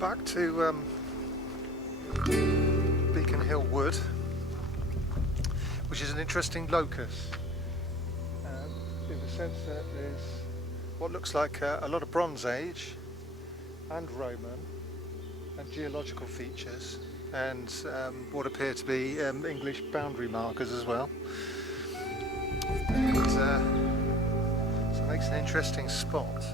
Back to Beacon Hill Wood, which is an interesting locus in the sense that there's what looks like a lot of Bronze Age and Roman and geological features, and what appear to be English boundary markers as well. And so it makes an interesting spot.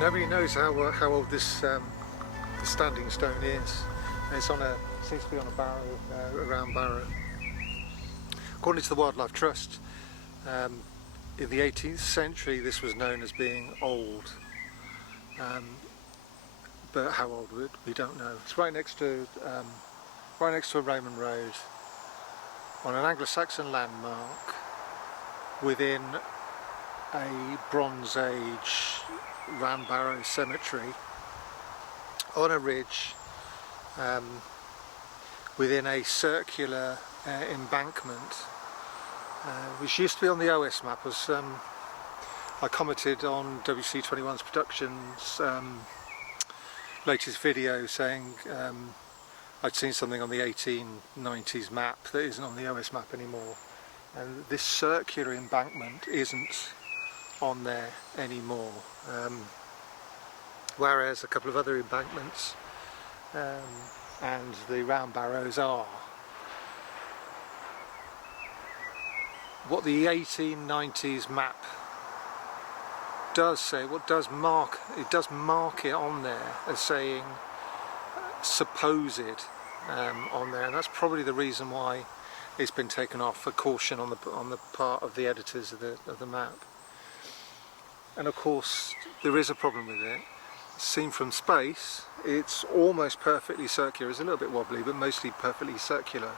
Nobody knows how old this the standing stone is. It's seems to be on a barrow, around Barrow. According to the Wildlife Trust, in the 18th century this was known as being old, but how old we don't know. It's right next to a Roman road, on an Anglo-Saxon landmark, within a Bronze Age Barrow cemetery, on a ridge, within a circular embankment, which used to be on the OS map. As I commented on WC21's Productions latest video saying I'd seen something on the 1890s map that isn't on the OS map anymore, and this circular embankment isn't on there anymore, whereas a couple of other embankments and the round barrows are. What the 1890s map does say, it does mark it on there as saying supposed on there, and that's probably the reason why it's been taken off, for caution on the part of the editors of the map. And of course there is a problem with it. Seen from space it's almost perfectly circular. It's a little bit wobbly, but mostly perfectly circular.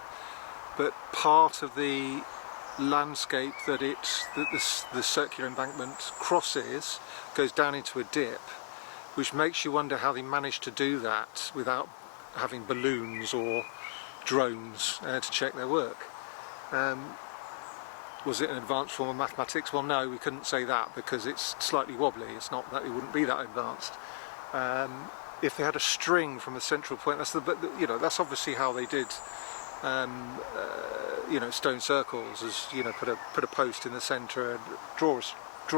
But part of the landscape that the circular embankment crosses goes down into a dip, which makes you wonder how they managed to do that without having balloons or drones to check their work. Was it an advanced form of mathematics? Well, no, we couldn't say that because it's slightly wobbly. It's not that it wouldn't be that advanced. If they had a string from a central point, that's obviously how they did, stone circles. As you know, put a post in the centre and draw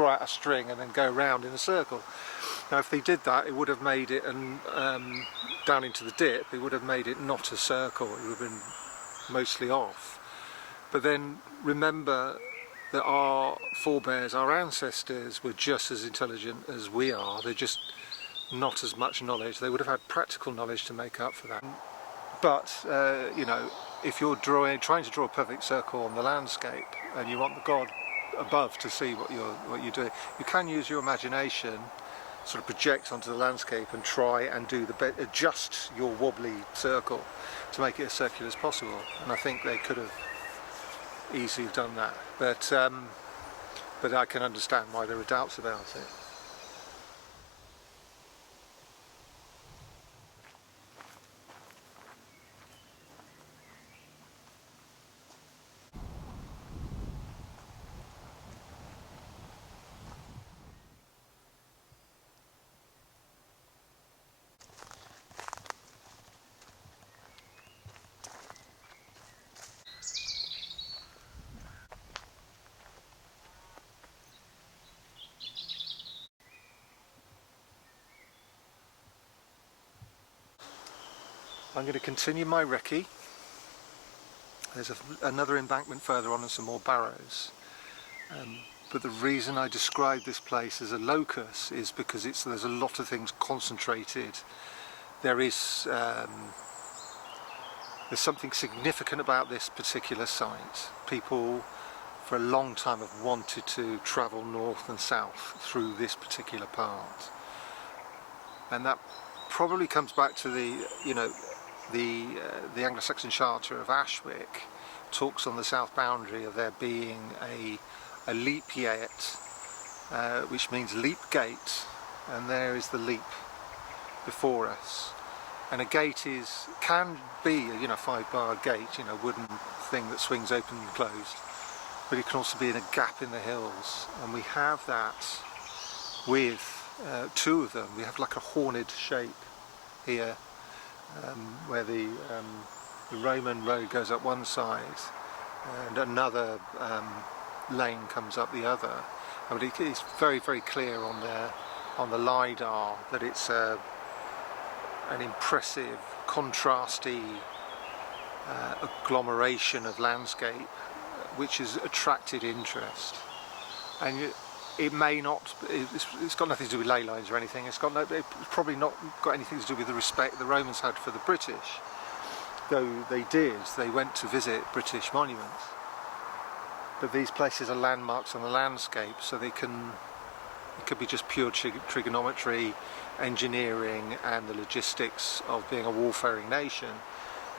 out a string and then go around in a circle. Now, if they did that, it would have made it, and down into the dip, it would have made it not a circle. It would have been mostly off. But then remember that our forebears, our ancestors, were just as intelligent as we are. They're just not as much knowledge. They would have had practical knowledge to make up for that. But if you're trying to draw a perfect circle on the landscape, and you want the god above to see what you're doing, you can use your imagination, sort of project onto the landscape and try and adjust your wobbly circle to make it as circular as possible. And I think they could have easily done that, but I can understand why there are doubts about it. I'm going to continue my recce. There's another embankment further on and some more barrows. But the reason I describe this place as a locus is because there's a lot of things concentrated. There's something significant about this particular site. People for a long time have wanted to travel north and south through this particular part, and that probably comes back to the Anglo-Saxon Charter of Ashwick talks on the south boundary of there being a leap gate, which means leap gate, and there is the leap before us. And a gate can be a 5-bar gate, wooden thing that swings open and closed, but it can also be in a gap in the hills, and we have that with two of them. We have like a horned shape here, where the Roman road goes up one side and another lane comes up the other. I mean, it's very, very clear on the LiDAR that it's an impressive, contrasty agglomeration of landscape which has attracted interest. And it may not, it's got nothing to do with ley lines or anything. It's probably not got anything to do with the respect the Romans had for the British, though they went to visit British monuments. But these places are landmarks on the landscape, so it could be just pure trigonometry, engineering, and the logistics of being a warfaring nation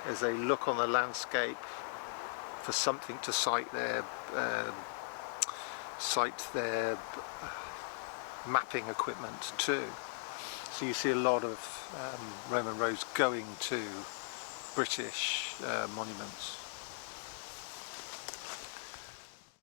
as they look on the landscape for something to cite their mapping equipment to. So you see a lot of Roman roads going to British monuments.